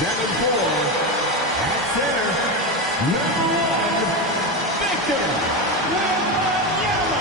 7-4 at center, number 1, Victor Wembanyama.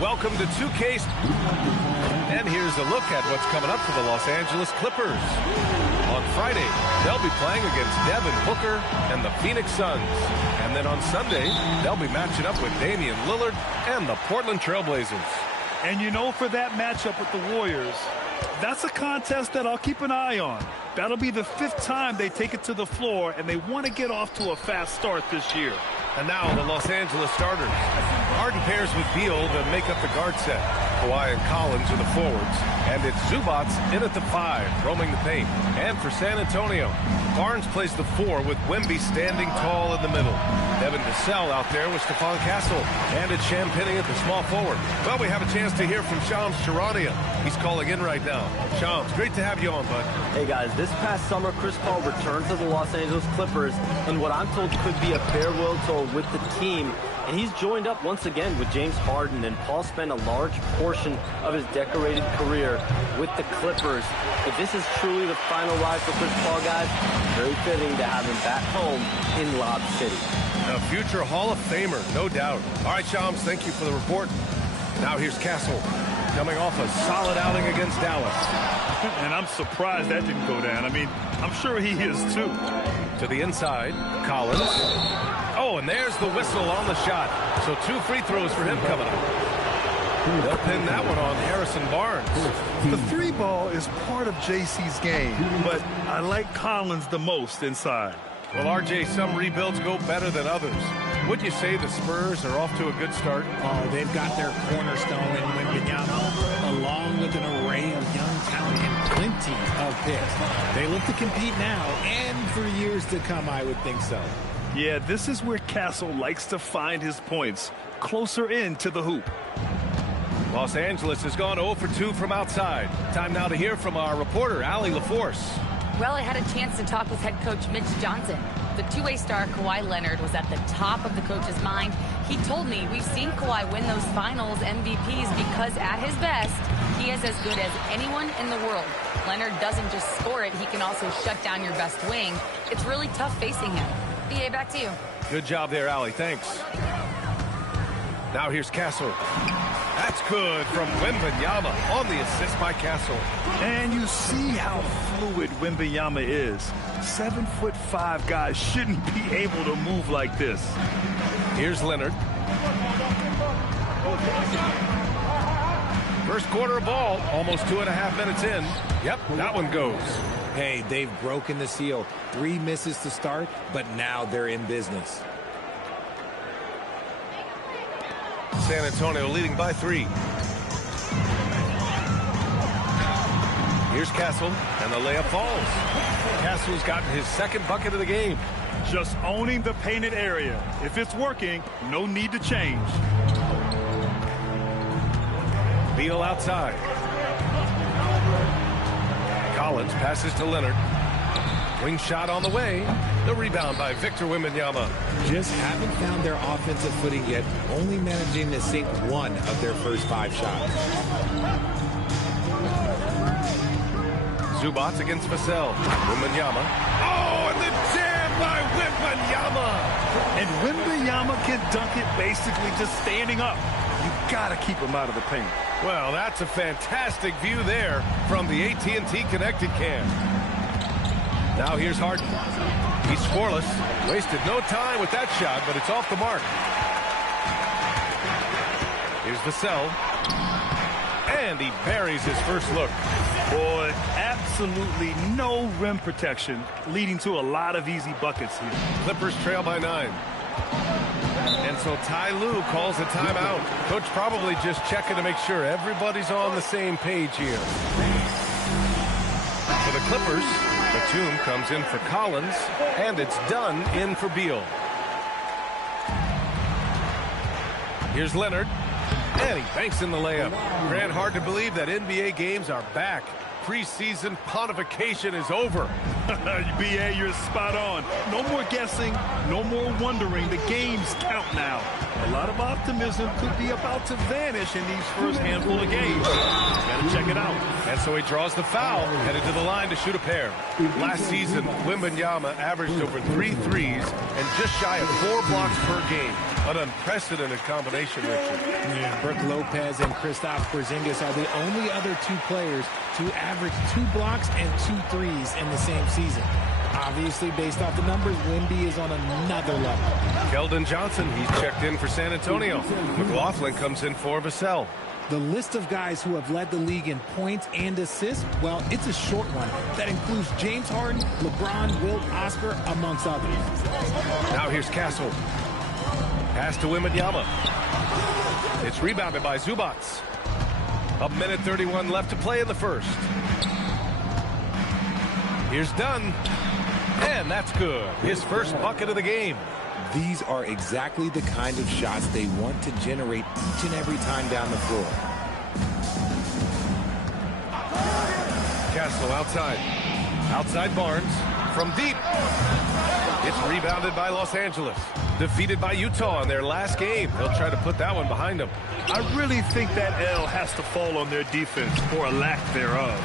Welcome to 2K. And here's a look at what's coming up for the Los Angeles Clippers. On Friday, they'll be playing against Devin Booker and the Phoenix Suns. And then on Sunday, they'll be matching up with Damian Lillard and the Portland Trail Blazers. And you know, for that matchup with the Warriors, that's a contest that I'll keep an eye on. That'll be the 5th time they take it to the floor, and they want to get off to a fast start this year. And now the Los Angeles starters. Harden pairs with Beal to make up the guard set. Kawhi and Collins are the forwards. And it's Zubats in at the 5, roaming the paint. And for San Antonio, Barnes plays the 4 with Wemby standing tall in the middle. Devin Vassell out there with Stephon Castle. And it's Champagnie at the small forward. Well, we have a chance to hear from Shams Charania. He's calling in right now. Shams, great to have you on, bud. Hey, guys, this past summer, Chris Paul returned to the Los Angeles Clippers in what I'm told could be a farewell tour with the team. And he's joined up once again with James Harden, and Paul spent a large portion of his decorated career with the Clippers. If this is truly the final ride for Chris Paul, guys, very fitting to have him back home in Lob City. A future Hall of Famer, no doubt. All right, Shams, thank you for the report. Now here's Castle, coming off a solid outing against Dallas. And I'm surprised that didn't go down. I mean, I'm sure he is too. To the inside, Collins. Oh, and there's the whistle on the shot. So 2 free throws for him coming up. They'll pin that one on Harrison Barnes. The 3 ball is part of JC's game, but I like Collins the most inside. Well, RJ, some rebuilds go better than others. Would you say the Spurs are off to a good start? Oh, they've got their cornerstone in Wembanyama, along with an array of young talent and plenty of picks. They look to compete now and for years to come, I would think so. Yeah, this is where Castle likes to find his points, closer in to the hoop. Los Angeles has gone 0 for 2 from outside. Time now to hear from our reporter, Allie LaForce. Well, I had a chance to talk with head coach Mitch Johnson. The two-way star Kawhi Leonard was at the top of the coach's mind. He told me we've seen Kawhi win those finals MVPs because at his best, he is as good as anyone in the world. Leonard doesn't just score it, he can also shut down your best wing. It's really tough facing him. BA, back to you. Good job there, Allie. Thanks. Now here's Castle. That's good from Wembanyama on the assist by Castle. And you see how fluid Wembanyama is. 7'5" guys shouldn't be able to move like this. Here's Leonard. First quarter of ball, almost 2.5 minutes in. Yep, that one goes. Hey, they've broken the seal. 3 misses to start, but now they're in business. San Antonio leading by 3. Here's Castle, and the layup falls. Castle's gotten his 2nd bucket of the game. Just owning the painted area. If it's working, no need to change. Beal outside. Collins passes to Leonard. Wing shot on the way. The rebound by Victor Wembanyama. Just haven't found their offensive footing yet, only managing to sink 1 of their first 5 shots. Zubats against Vassell. Wembanyama. Oh, and the jam by Wembanyama. And Wembanyama can dunk it basically just standing up. You got to keep him out of the paint. Well, that's a fantastic view there from the AT&T Connected Cam. Now here's Harden. He's scoreless. Wasted no time with that shot, but it's off the mark. Here's Vassell. And he buries his first look. Boy, absolutely no rim protection, leading to a lot of easy buckets here. Clippers trail by 9. And so Ty Lue calls a timeout. Coach probably just checking to make sure everybody's on the same page here. For the Clippers, Batum comes in for Collins, and it's Dunn in for Beal. Here's Leonard, and he banks in the layup. Grant, hard to believe that NBA games are back. Preseason pontification is over. BA, you're spot on. No more guessing, no more wondering. The games count now. A lot of optimism could be about to vanish in these first handful of games. Gotta check it out. And so he draws the foul, headed to the line to shoot a pair. Last season, Wembanyama averaged over 3 threes and just shy of 4 blocks per game. An unprecedented combination, Richard. Yeah, Brook Lopez and Kristaps Porzingis are the only other 2 players to average 2 blocks and 2 threes in the same season. Obviously, based off the numbers, Wemby is on another level. Keldon Johnson, he's checked in for San Antonio. McLaughlin comes in for Vassell. The list of guys who have led the league in points and assists, well, it's a short one. That includes James Harden, LeBron, Wilt, Oscar, amongst others. Now here's Castle. Pass to Wembanyama. It's rebounded by Zubac. 1:31 left to play in the first. Here's Dunn. And that's good. His first bucket of the game. These are exactly the kind of shots they want to generate each and every time down the floor. Castle outside. Outside Barnes. From deep. It's rebounded by Los Angeles. Defeated by Utah in their last game. They'll try to put that one behind them. I really think that L has to fall on their defense, or a lack thereof.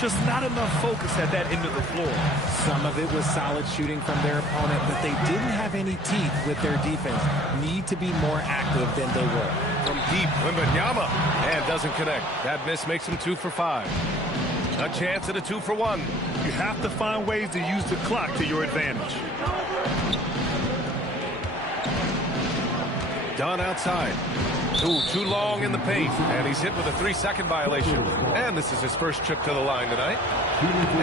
Just not enough focus at that end of the floor. Some of it was solid shooting from their opponent, but they didn't have any teeth with their defense. Need to be more active than they were. From deep, Wembanyama. And doesn't connect. That miss makes him 2 for 5. A chance at a 2 for 1. You have to find ways to use the clock to your advantage. Dunn outside. Too long in the paint. And he's hit with a 3-second violation. And this is his first trip to the line tonight.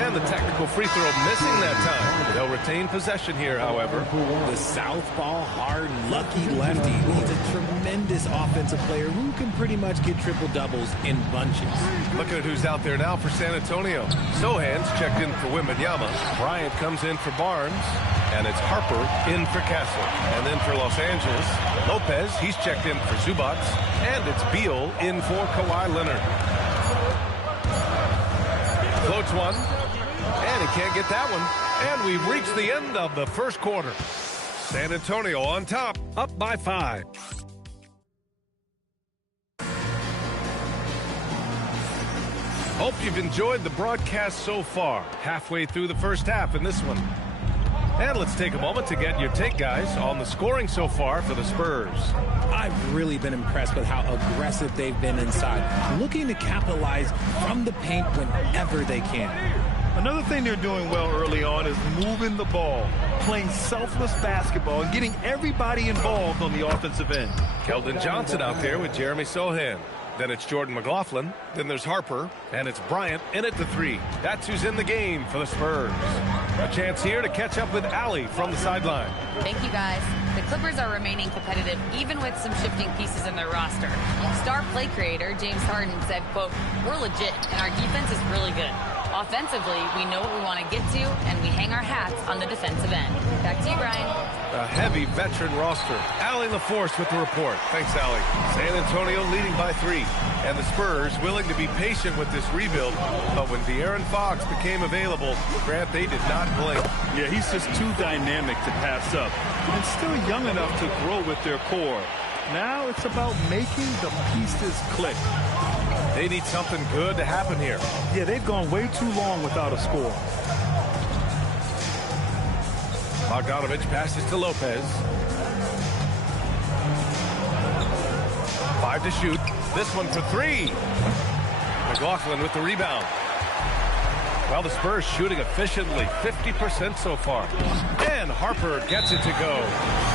And the technical free throw missing that time. They'll retain possession here, however. The southpaw, hard, lucky lefty. He's a tremendous offensive player who can pretty much get triple-doubles in bunches. Look at who's out there now for San Antonio. Sohan's checked in for Wembanyama. Bryant comes in for Barnes. And it's Harper in for Castle. And then for Los Angeles, Lopez, he's checked in for Zubac. And it's Beal in for Kawhi Leonard. Floats one. And he can't get that one. And we've reached the end of the first quarter. San Antonio on top, up by 5. Hope you've enjoyed the broadcast so far. Halfway through the first half in this one. And let's take a moment to get your take, guys, on the scoring so far for the Spurs. I've really been impressed with how aggressive they've been inside, looking to capitalize from the paint whenever they can. Another thing they're doing well early on is moving the ball, playing selfless basketball, and getting everybody involved on the offensive end. Keldon Johnson out there with Jeremy Sohan. Then it's Jordan McLaughlin. Then there's Harper. And it's Bryant in at the 3. That's who's in the game for the Spurs. A chance here to catch up with Allie from the sideline. Thank you, guys. The Clippers are remaining competitive even with some shifting pieces in their roster. Star play creator James Harden said, quote, "We're legit and our defense is really good. Offensively, we know what we want to get to, and we hang our hats on the defensive end." Back to you, Brian. A heavy veteran roster. Allie LaForce with the report. Thanks, Allie. San Antonio leading by 3. And the Spurs willing to be patient with this rebuild. But when De'Aaron Fox became available, Grant, they did not blink. Yeah, he's just too dynamic to pass up. And still young enough to grow with their core. Now it's about making the pieces click. They need something good to happen here. Yeah, they've gone way too long without a score. Bogdanovich passes to Lopez. 5 to shoot. This one for 3. McLaughlin with the rebound. Well, the Spurs shooting efficiently, 50% so far. And Harper gets it to go.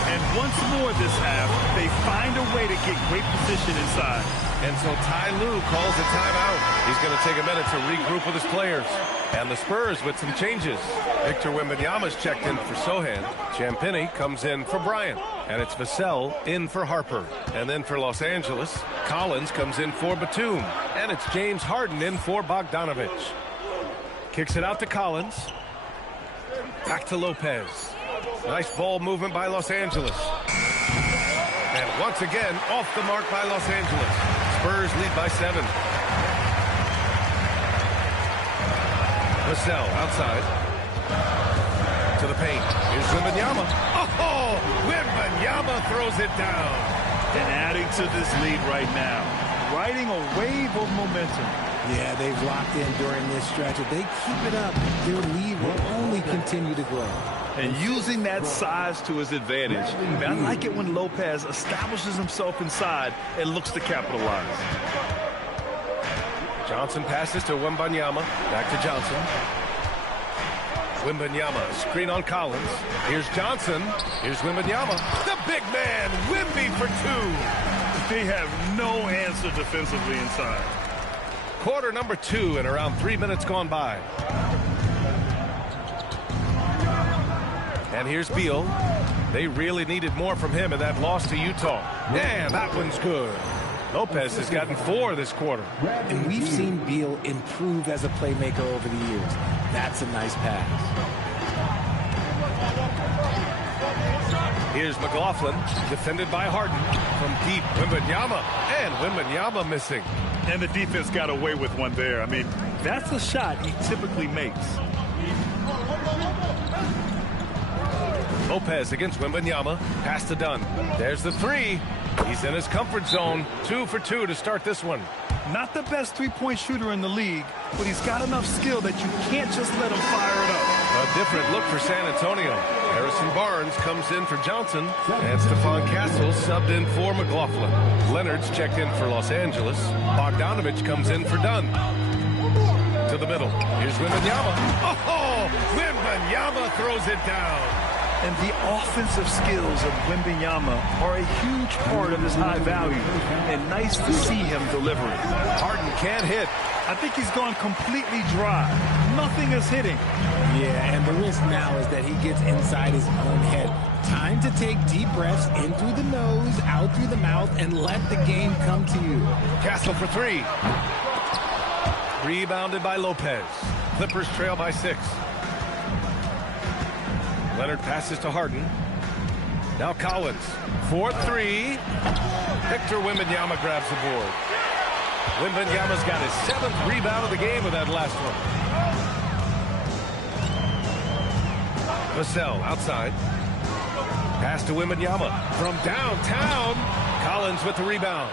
And once more this half, they find a way to get great position inside. And so Ty Lue calls a timeout. He's going to take a minute to regroup with his players. And the Spurs with some changes. Victor Wembanyama's checked in for Sohan. Champagnie comes in for Bryant. And it's Vassell in for Harper. And then for Los Angeles, Collins comes in for Batum. And it's James Harden in for Bogdanovich. Kicks it out to Collins. Back to Lopez. Nice ball movement by Los Angeles. And once again, off the mark by Los Angeles. Spurs lead by 7. Vassell outside. To the paint. Here's Wembanyama. Oh! Wembanyama throws it down. And adding to this lead right now. Riding a wave of momentum. Yeah, they've locked in during this stretch. If they keep it up, their lead will only continue to grow. And using that size to his advantage. I like it when Lopez establishes himself inside and looks to capitalize. Johnson passes to Wembanyama. Back to Johnson. Wembanyama, screen on Collins. Here's Johnson. Here's Wembanyama. The big man, Wemby for 2. They have no answer defensively inside. Quarter number 2 and around 3 minutes gone by. And here's Beal. They really needed more from him in that loss to Utah. Yeah, that one's good. Lopez has gotten 4 this quarter. And we've seen Beal improve as a playmaker over the years. That's a nice pass. Here's McLaughlin, defended by Harden. From deep, Wembanyama. And Wembanyama missing. And the defense got away with one there. I mean, that's a shot he typically makes. Lopez against Wembanyama. Pass to Dunn. There's the 3. He's in his comfort zone. 2 for 2 to start this one. Not the best three-point shooter in the league, but he's got enough skill that you can't just let him fire it up. A different look for San Antonio. Harrison Barnes comes in for Johnson, and Stephon Castle subbed in for McLaughlin. Leonard's checked in for Los Angeles. Bogdanovich comes in for Dunn. To the middle. Here's Wembanyama. Oh, Wembanyama throws it down. And the offensive skills of Wembanyama are a huge part of his high value. And nice to see him delivering. Harden can't hit. I think he's gone completely dry. Nothing is hitting. Yeah, and the risk now is that he gets inside his own head. Time to take deep breaths in through the nose, out through the mouth, and let the game come to you. Castle for 3. Rebounded by Lopez. Clippers trail by 6. Leonard passes to Harden. Now Collins. 4-3. Victor Wembanyama grabs the board. Wembanyama's got his 7th rebound of the game with that last one. Vassell outside. Pass to Wembanyama. From downtown. Collins with the rebound.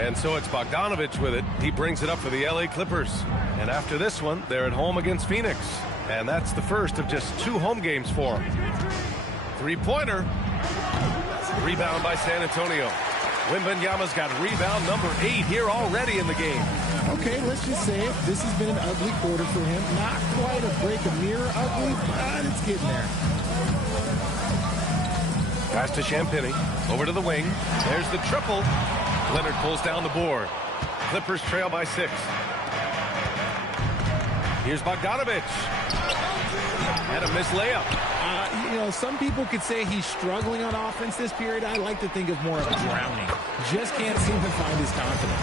And so it's Bogdanovich with it. He brings it up for the LA Clippers. And after this one, they're at home against Phoenix. And that's the first of just 2 home games for them. 3-pointer. Rebound by San Antonio. Wembanyama's got rebound number 8 here already in the game. Okay, let's just say it. This has been an ugly quarter for him. Not quite a break a mirror ugly, but it's getting there. Pass to Champagny. Over to the wing. There's the triple. Leonard pulls down the board. Clippers trail by 6. Here's Bogdanovich. And a missed layup. You know, some people could say he's struggling on offense this period. I like to think of more of drowning. Just can't seem to find his confidence.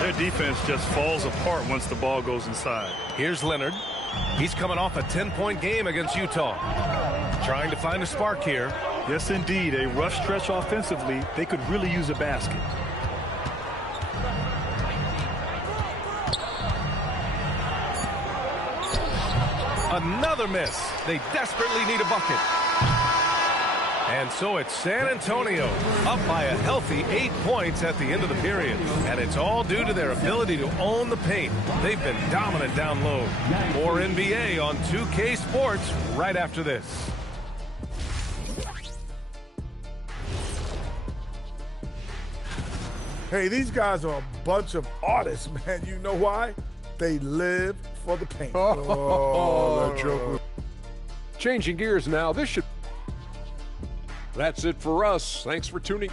Their defense just falls apart once the ball goes inside. Here's Leonard. He's coming off a 10-point game against Utah. Trying to find a spark here. Yes, indeed. A rough stretch offensively. They could really use a basket. Another miss. They desperately need a bucket. And so it's San Antonio up by a healthy 8 points at the end of the period. And it's all due to their ability to own the paint. They've been dominant down low. More NBA on 2K Sports right after this. Hey, these guys are a bunch of artists, man. You know why? They live for the paint. Oh, that joke was... Changing gears now. That's it for us. Thanks for tuning.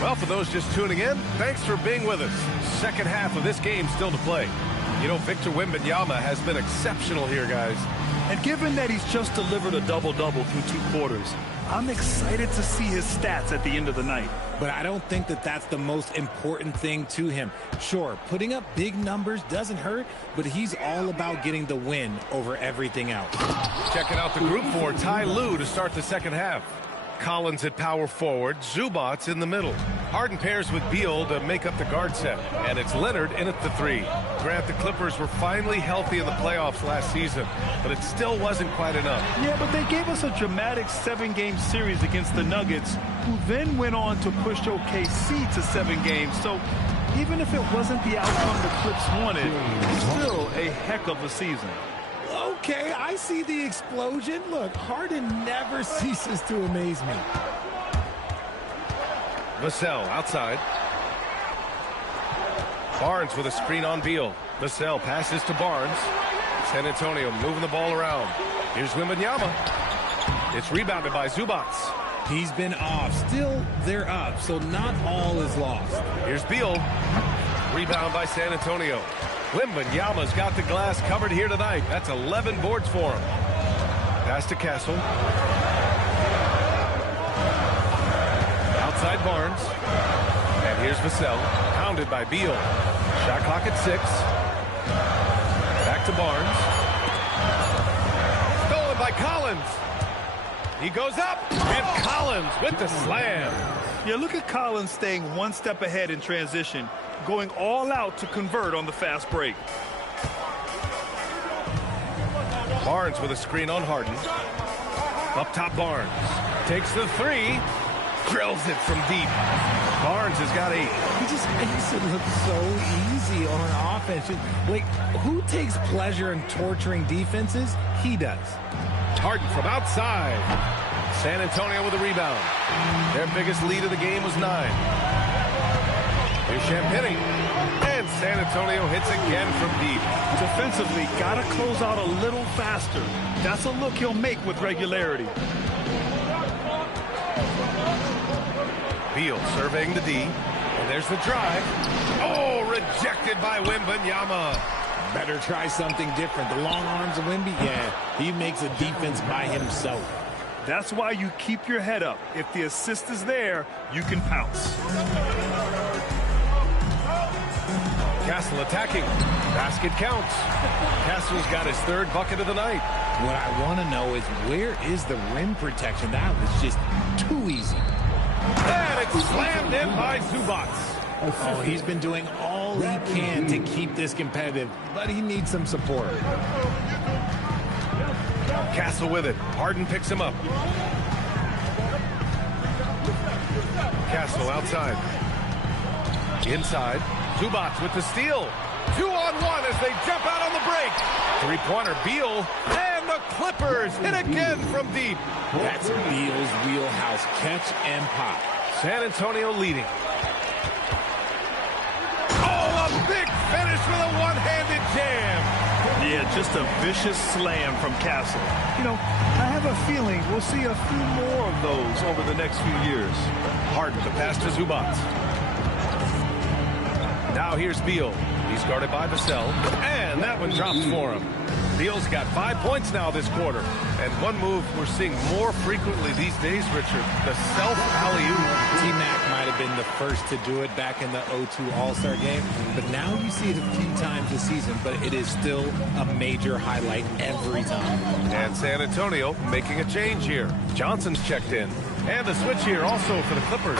Well, for those just tuning in, thanks for being with us. Second half of this game still to play. You know, Victor Wembanyama has been exceptional here, guys. And given that he's just delivered a double-double through 2 quarters, I'm excited to see his stats at the end of the night. But I don't think that that's the most important thing to him. Sure, putting up big numbers doesn't hurt, but he's all about getting the win over everything else. Checking out the group for Ty Lue to start the second half. Collins at power forward, Zubats in the middle. Harden pairs with Beal to make up the guard set, and it's Leonard in at the 3. Grant, the Clippers were finally healthy in the playoffs last season, but it still wasn't quite enough. Yeah, but they gave us a dramatic 7-game series against the Nuggets, who then went on to push OKC to 7 games. So even if it wasn't the outcome the Clips wanted, still a heck of a season. Okay, I see the explosion. Look, Harden never ceases to amaze me. Vassell outside. Barnes with a screen on Beal. Vassell passes to Barnes. San Antonio moving the ball around. Here's Wembanyama. It's rebounded by Zubats. He's been off. Still, they're up, so not all is lost. Here's Beal. Rebound by San Antonio. Wembanyama's got the glass covered here tonight. That's 11 boards for him. Pass to Castle. Outside Barnes. And here's Vassell. Pounded by Beal. Shot clock at 6. Back to Barnes. Stolen by Collins. He goes up. And Collins with the slam. Yeah, look at Collins staying one step ahead in transition, going all out to convert on the fast break. Barnes with a screen on Harden. Up top Barnes. Takes the 3. Drills it from deep. Barnes has got 8. He just makes it look so easy on offense. Like, who takes pleasure in torturing defenses? He does. Harden from outside. San Antonio with a rebound. Their biggest lead of the game was 9. Here's Champagnie. And San Antonio hits again from deep. Defensively, got to close out a little faster. That's a look he'll make with regularity. Beal surveying the D. And there's the drive. Oh, rejected by Wembanyama. Better try something different. The long arms of Wemby, yeah, he makes a defense by himself. That's why you keep your head up. If the assist is there, you can pounce. Castle attacking. Basket counts. Castle's got his 3rd bucket of the night. What I want to know is, where is the rim protection? That was just too easy. And it's slammed in by Zubats. Oh, he's been doing all he can to keep this competitive, but he needs some support. Castle with it. Harden picks him up. Castle outside. Inside. Zubats with the steal. 2-on-1 as they jump out on the break. 3-pointer Beal. And the Clippers hit again from deep. That's Beal's wheelhouse. Catch and pop. San Antonio leading. Oh, a big finish with a one-handed jam. Yeah, just a vicious slam from Castle. You know, I have a feeling we'll see a few more of those over the next few years. Harden to pass to Zubats. Now here's Beal. He's guarded by Vassell. And that one drops for him. Beal's got 5 points now this quarter. And one move we're seeing more frequently these days, Richard, the self-alley-oop. T-Mac might have been the first to do it back in the 0-2 All-Star game, but now you see it a few times this season, but it is still a major highlight every time. And San Antonio making a change here. Johnson's checked in. And a switch here also for the Clippers.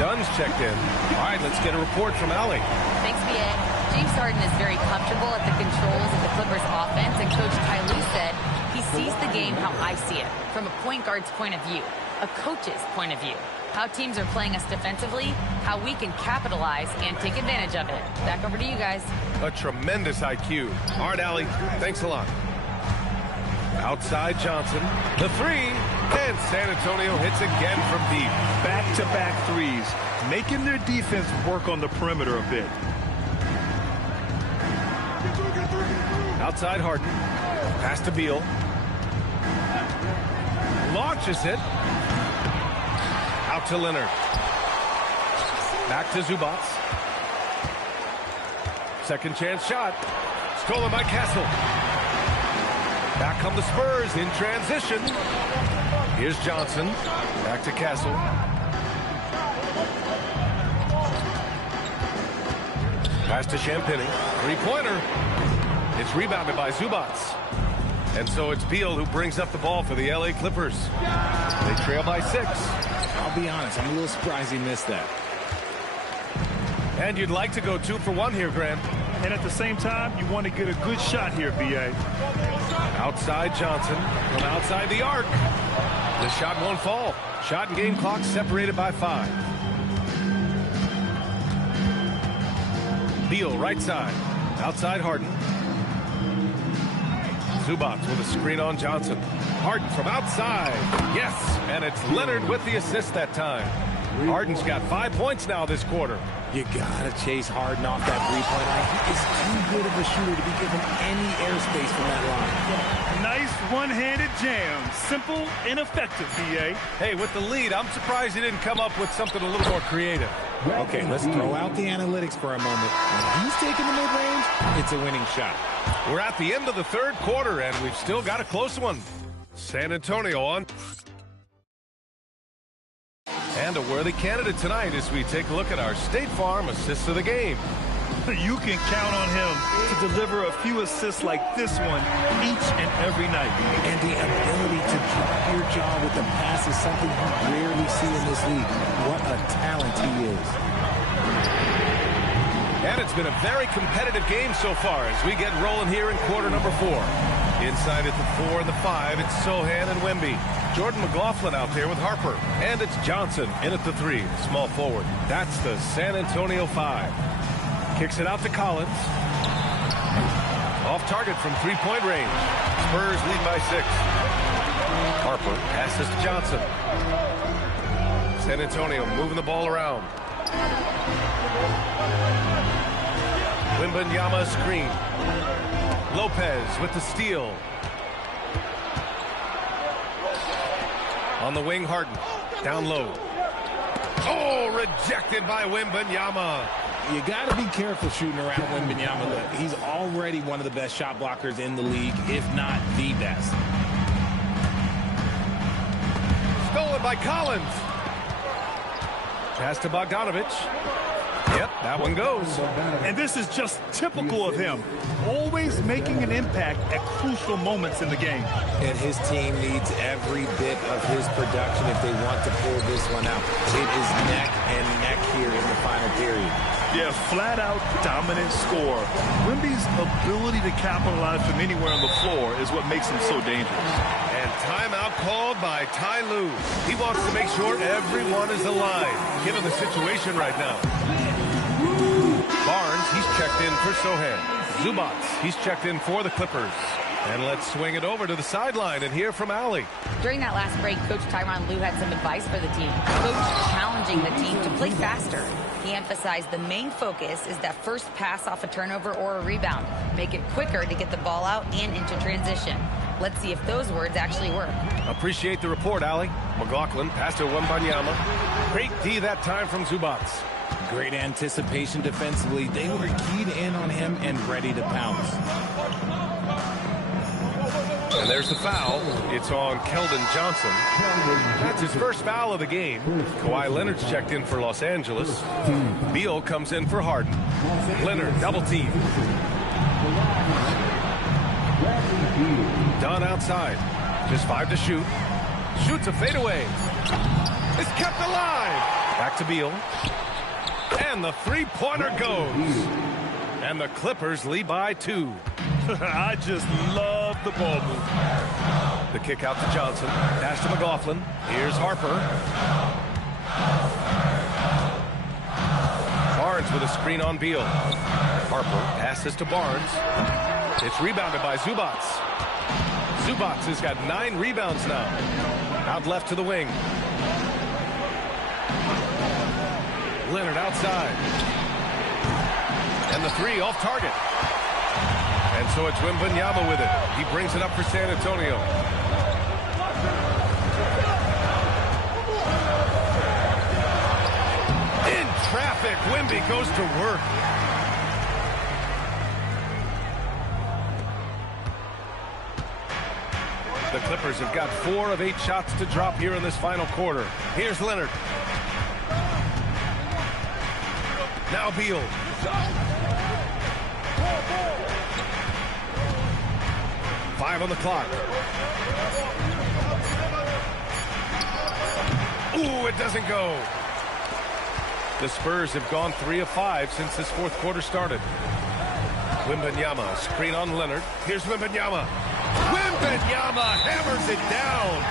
Dunn's checked in. All right, let's get a report from Allie. Thanks, B.A. James Harden is very comfortable at the controls of the Clippers offense, and Coach Ty Lue said he sees the game how I see it, from a point guard's point of view, a coach's point of view, how teams are playing us defensively, how we can capitalize and take advantage of it. Back over to you guys. A tremendous IQ. All right, Allie, thanks a lot. Outside Johnson, the 3, and San Antonio hits again from deep. Back-to-back threes, making their defense work on the perimeter a bit. Outside Harden. Pass to Beal. Launches it. Out to Leonard. Back to Zubats. Second chance shot. Stolen by Castle. Back come the Spurs in transition. Here's Johnson. Back to Castle. Pass to Champagny. Three-pointer. It's rebounded by Zubats. And so it's Beal who brings up the ball for the LA Clippers. They trail by 6. I'll be honest, I'm a little surprised he missed that. And you'd like to go 2 for 1 here, Grant. And at the same time, you want to get a good shot here, B.A. Outside Johnson from outside the arc. The shot won't fall. Shot and game clock separated by 5. Beal right side. Outside Harden. Zubats with a screen on Johnson. Harden from outside. Yes, and it's Leonard with the assist that time. Harden's got 5 points now this quarter. You gotta chase Harden off that three-point line. He is too good of a shooter to be given any airspace from that line. Nice one-handed jam. Simple and effective, B.A. Hey, with the lead, I'm surprised he didn't come up with something a little more creative. Okay, let's throw out the analytics for a moment. When he's taking the mid-range, it's a winning shot. We're at the end of the third quarter, and we've still got a close one. San Antonio on. And a worthy candidate tonight as we take a look at our State Farm assists of the game. You can count on him to deliver a few assists like this one each and every night. And the ability to drop your jaw with the pass is something you rarely see in this league. What a talent he is. And it's been a very competitive game so far as we get rolling here in quarter number 4. Inside at the 4 and the 5, it's Sohan and Wemby. Jordan McLaughlin out there with Harper. And it's Johnson in at the 3, small forward. That's the San Antonio 5. Kicks it out to Collins. Off target from three-point range. Spurs lead by 6. Harper passes to Johnson. San Antonio moving the ball around. Wembanyama screen. Lopez with the steal. On the wing, Harden. Down low. Oh, rejected by Wembanyama. You got to be careful shooting around Wembanyama. Look, he's already one of the best shot blockers in the league, if not the best. Stolen by Collins. Pass to Bogdanovich. Yep, that one goes. And this is just typical of him. Always making an impact at crucial moments in the game. And his team needs every bit of his production if they want to pull this one out. It is neck and neck here in the final period. Yeah, flat-out dominant score. Wemby's ability to capitalize from anywhere on the floor is what makes him so dangerous. And timeout called by Ty Lue. He wants to make sure everyone is alive, given the situation right now. Barnes, he's checked in for Sohan. Zubats, he's checked in for the Clippers. And let's swing it over to the sideline and hear from Allie. During that last break, Coach Tyronn Lue had some advice for the team. Coach challenging the team to play faster. He emphasized the main focus is that first pass off a turnover or a rebound. Make it quicker to get the ball out and into transition. Let's see if those words actually work. Appreciate the report, Allie. McLaughlin passed to Wembanyama. Great D that time from Zubats. Great anticipation defensively. They were keyed in on him and ready to pounce. And there's the foul. It's on Keldon Johnson. That's his first foul of the game. Kawhi Leonard's checked in for Los Angeles. Beal comes in for Harden. Leonard double team. Dunn outside. Just 5 to shoot. Shoots a fadeaway. It's kept alive. Back to Beal. And the three-pointer goes. And the Clippers lead by 2. I just love the ball move. The kick out to Johnson. Pass to McLaughlin. Here's Harper. Barnes with a screen on Beal. Harper passes to Barnes. It's rebounded by Zubats. Zubats has got 9 rebounds now. Out left to the wing. Leonard outside. And the 3 off target. And so it's Wembanyama with it. He brings it up for San Antonio. In traffic, Wemby goes to work. The Clippers have got 4 of 8 shots to drop here in this final quarter. Here's Leonard. Now Beal. Five on the clock. Ooh, it doesn't go. The Spurs have gone 3 of 5 since this fourth quarter started. Wembanyama, screen on Leonard. Here's Wembanyama. Wembanyama hammers it down.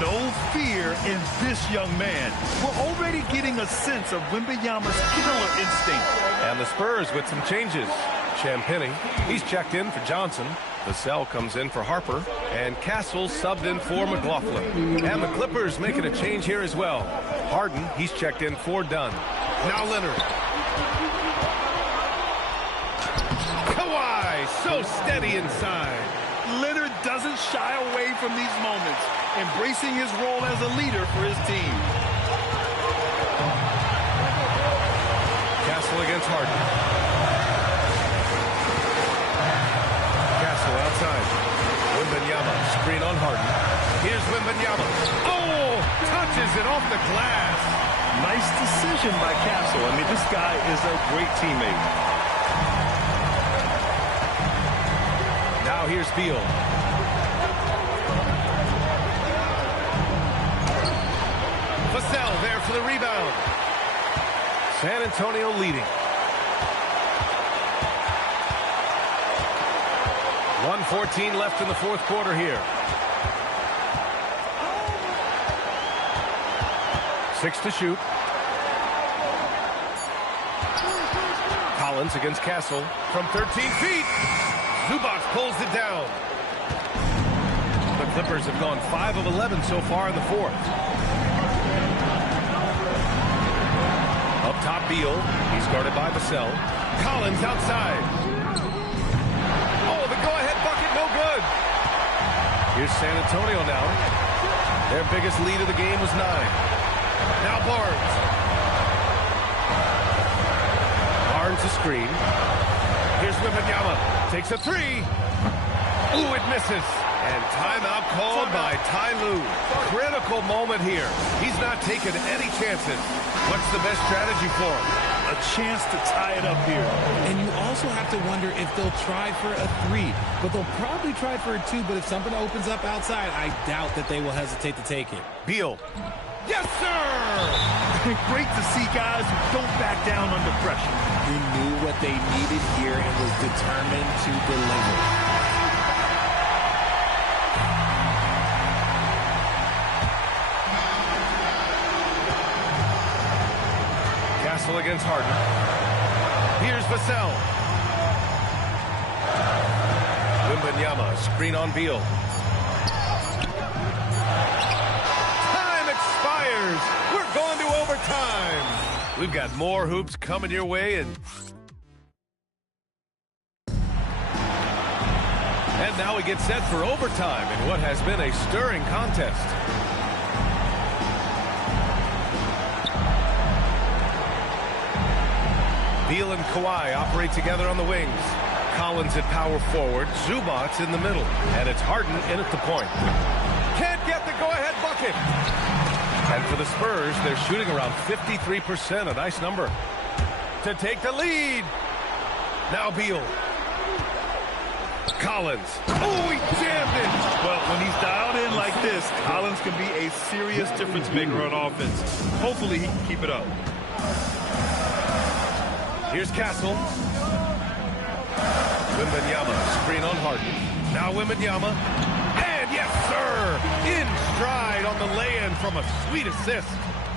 No fear in this young man. We're already getting a sense of Wembanyama's killer instinct. And the Spurs with some changes. Champagnie, he's checked in for Johnson. Vassell comes in for Harper. And Castle subbed in for McLaughlin. And the Clippers making a change here as well. Harden, he's checked in for Dunn. Now Leonard. Kawhi, so steady inside. Leonard doesn't shy away from these moments, embracing his role as a leader for his team. Castle against Harden. Castle outside. Wembanyama, screen on Harden. Here's Wembanyama. Oh, touches it off the glass. Nice decision by Castle. I mean, this guy is a great teammate. Now here's Beal. Vassell there for the rebound. San Antonio leading. 1:14 left in the fourth quarter here. 6 to shoot. Collins against Castle from 13 feet. Zubac pulls it down. The Clippers have gone 5 of 11 so far in the fourth. Up top, Beal. He's guarded by Vassell. Collins outside. Oh, the go-ahead bucket, no good. Here's San Antonio now. Their biggest lead of the game was 9. Now Barnes. Barnes a screen. Here's Wembanyama. Takes a 3. Ooh, it misses. And timeout called by Ty Lue. Critical moment here. He's not taking any chances. What's the best strategy for him? A chance to tie it up here. And you also have to wonder if they'll try for a 3. But they'll probably try for a 2. But if something opens up outside, I doubt that they will hesitate to take it. Beal. Yes, sir! Great to see guys who don't back down under pressure. He knew what they needed here and was determined to deliver. Castle against Harden. Here's Vassell. Wembanyama, screen on Beal. Time expires. We're going to overtime. We've got more hoops coming your way, and now we get set for overtime in what has been a stirring contest. Beal and Kawhi operate together on the wings. Collins at power forward. Zubac in the middle. And it's Harden in at the point. Can't get the go-ahead bucket. And for the Spurs, they're shooting around 53%, a nice number. To take the lead. Now Beal. Collins. Oh, he jammed it. Well, when he's dialed in like this, Collins can be a serious difference maker on offense. Hopefully he can keep it up. Here's Castle. Wembanyama, screen on Harden. Now Wembanyama. And yes, sir! In stride on the lay-in from a sweet assist.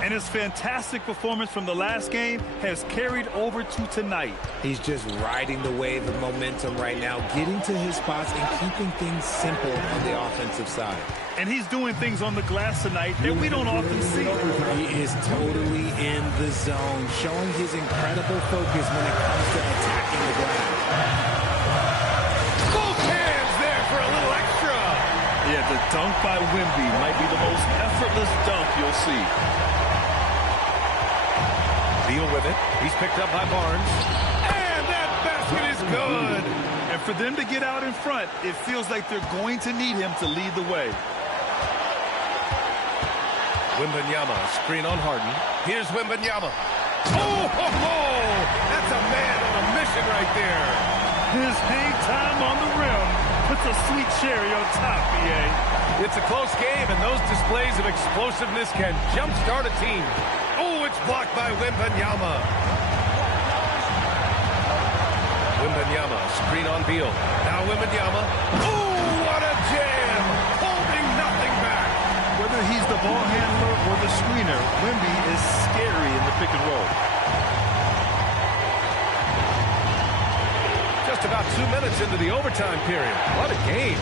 And his fantastic performance from the last game has carried over to tonight. He's just riding the wave of momentum right now, getting to his spots and keeping things simple on the offensive side. And he's doing things on the glass tonight that we don't often see. He is totally in the zone, showing his incredible focus when it comes to attacking the glass. Both hands there for a little extra. Yeah, the dunk by Wemby might be the most effortless dunk you'll see. Beal with it. He's picked up by Barnes. And that basket is good. And for them to get out in front, it feels like they're going to need him to lead the way. Wembanyama, screen on Harden. Here's Wembanyama. Oh, ho, ho! That's a man on a mission right there. His hang time on the rim puts a sweet cherry on top, BA. It's a close game, and those displays of explosiveness can jumpstart a team. Oh, it's blocked by Wembanyama. Wembanyama, screen on Beal. Now Wembanyama. Oh, what a jam! Holding nothing back. Whether he's the ball handler or the screener, Wemby is scary in the pick and roll. Just about 2 minutes into the overtime period. What a game.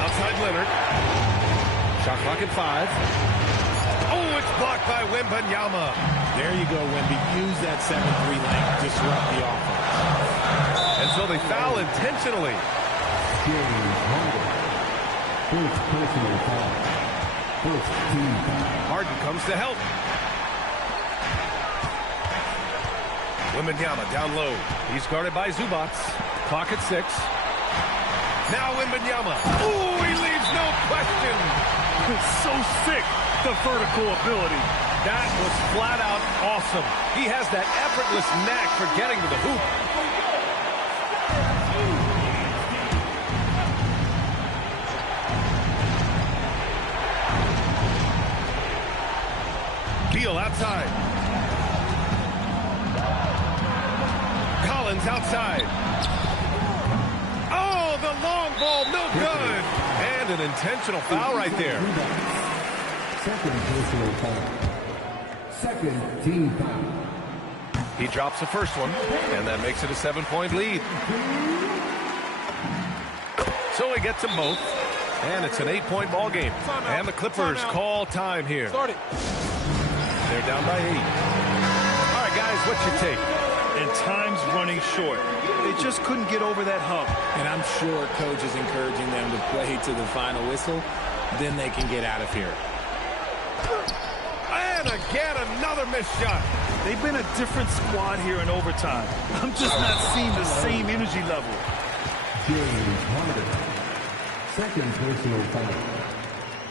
Outside Leonard. Shot clock at 5. Oh, it's blocked by Wembanyama. There you go, Wemby. Use that 7-3 length. Disrupt the offense. And so they foul intentionally. First personal foul. First team foul. Harden comes to help. Wembanyama down low. He's guarded by Zubac. Clock at 6. Now Wembanyama. Ooh, he leaves no question. It's so sick, the vertical ability. That was flat out awesome. He has that effortless knack for getting to the hoop. Beal outside. Collins outside. Oh, the long ball, no good. And an intentional foul right there. Second personal foul. Second team foul. He drops the first one, and that makes it a 7-point lead. So he gets them both, and it's an 8-point ball game. And the Clippers call time here. Start it. They're down by 8. All right, guys, what's your take? And time's running short. They just couldn't get over that hump. And I'm sure coach is encouraging them to play to the final whistle. Then they can get out of here. And again, another missed shot. They've been a different squad here in overtime. I'm just not seeing the same energy level. James Harden. Second personal foul.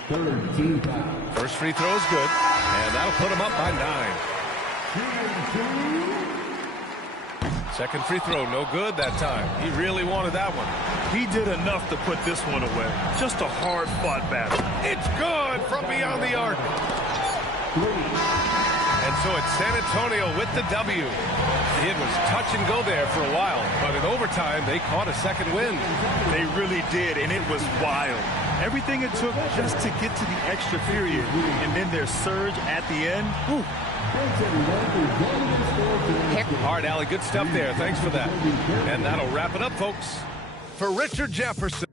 Third team foul. First free throw is good, and that'll put him up by 9. Second free throw, no good that time. He really wanted that one. He did enough to put this one away. Just a hard-fought battle. It's good from beyond the arc. And so it's San Antonio with the W. It was touch and go there for a while, but in overtime, they caught a second win. They really did, and it was wild. Everything it took just to get to the extra period, and then their surge at the end. Whew. All right, Allie, good stuff there. Thanks for that. And that'll wrap it up, folks. For Richard Jefferson.